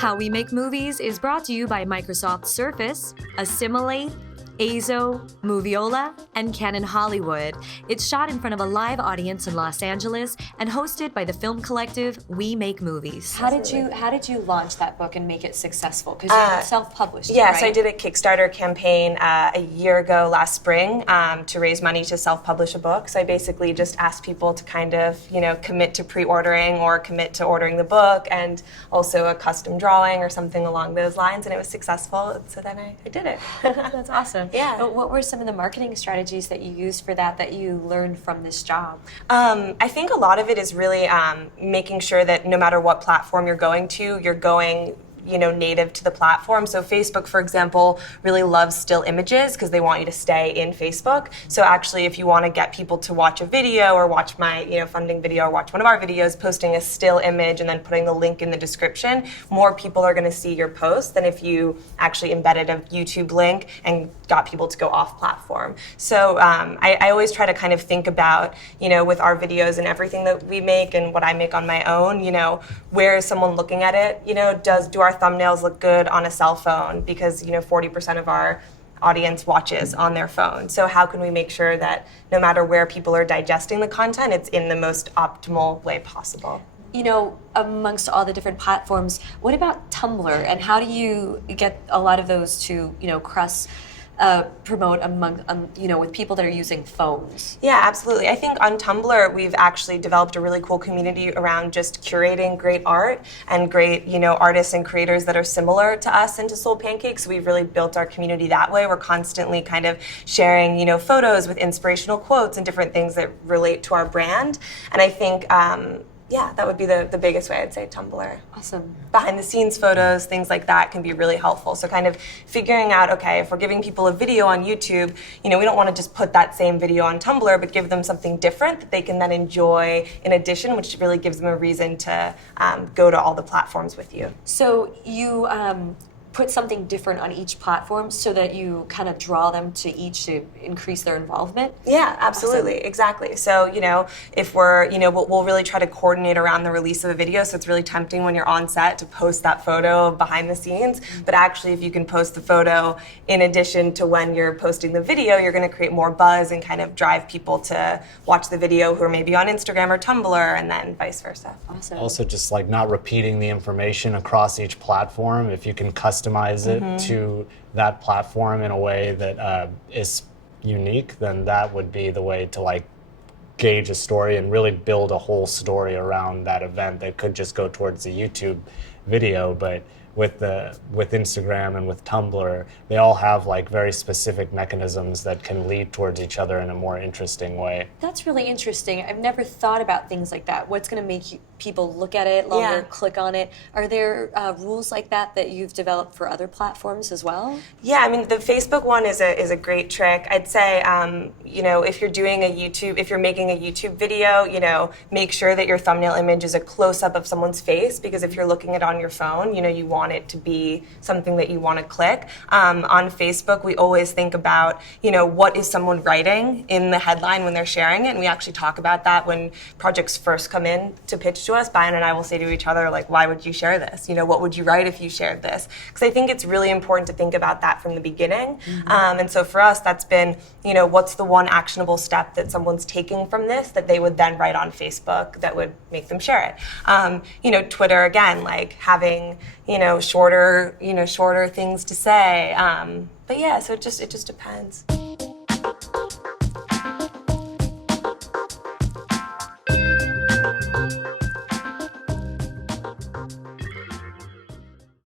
How We Make Movies is brought to you by Microsoft Surface, Assimilate, Azo, Moviola, and Canon Hollywood. It's shot in front of a live audience in Los Angeles and hosted by the film collective We Make Movies. How did you launch that book and make it successful? Because you self-published it, Yes, right? I did a Kickstarter campaign a year ago last spring to raise money to self-publish a book. So I basically just asked people to kind of, commit to pre-ordering or commit to ordering the book and also a custom drawing or something along those lines, and it was successful. So then I did it. That's awesome. Yeah. But what were some of the marketing strategies that you used for that you learned from this job? I think a lot of it is really making sure that no matter what platform you're going to, you're going native to the platform. So Facebook, for example, really loves still images because they want you to stay in Facebook. So actually, if you want to get people to watch a video or watch my funding video or watch one of our videos, posting a still image and then putting the link in the description, more people are going to see your post than if you actually embedded a YouTube link and got people to go off platform. So I always try to kind of think about, with our videos and everything that we make and what I make on my own, where is someone looking at it? Do our thumbnails look good on a cell phone? Because 40% of our audience watches on their phone. So how can we make sure that no matter where people are digesting the content, it's in the most optimal way possible? Amongst all the different platforms, what about Tumblr? And how do you get a lot of those to, promote among, with people that are using phones? Yeah, absolutely. I think on Tumblr, we've actually developed a really cool community around just curating great art and great, artists and creators that are similar to us and to SoulPancake. So we've really built our community that way. We're constantly kind of sharing, photos with inspirational quotes and different things that relate to our brand. And I think, that would be the biggest way, I'd say, Tumblr. Awesome. Behind the scenes photos, things like that can be really helpful. So kind of figuring out, okay, if we're giving people a video on YouTube, we don't want to just put that same video on Tumblr, but give them something different that they can then enjoy in addition, which really gives them a reason to go to all the platforms with you. So you put something different on each platform so that you kind of draw them to each to increase their involvement? Yeah, absolutely. Awesome. Exactly. So, if we're, we'll really try to coordinate around the release of a video. So it's really tempting when you're on set to post that photo behind the scenes. Mm-hmm. But actually, if you can post the photo in addition to when you're posting the video, you're going to create more buzz and kind of drive people to watch the video who are maybe on Instagram or Tumblr, and then vice versa. Awesome. Also, just like not repeating the information across each platform. If you can customize it to that platform in a way that is unique, then that would be the way to gauge a story and really build a whole story around that event that could just go towards the YouTube video. But with Instagram and with Tumblr, they all have very specific mechanisms that can lead towards each other in a more interesting way. That's really interesting. I've never thought about things like that. What's going to make people look at it longer, click on it? Are there rules like that you've developed for other platforms as well? Yeah, I mean, the Facebook one is a great trick. I'd say, if you're doing if you're making a YouTube video, make sure that your thumbnail image is a close-up of someone's face, because if you're looking at it on your phone, you want it to be something that you want to click. On Facebook, we always think about, what is someone writing in the headline when they're sharing it, and we actually talk about that when projects first come in to pitch to us. Bayan and I will say to each other, why would you share this? What would you write if you shared this? Because I think it's really important to think about that from the beginning. Mm-hmm. And so for us, that's been, what's the one actionable step that someone's taking from this that they would then write on Facebook that would make them share it? Twitter, again, having, shorter things to say. But yeah, so it just depends.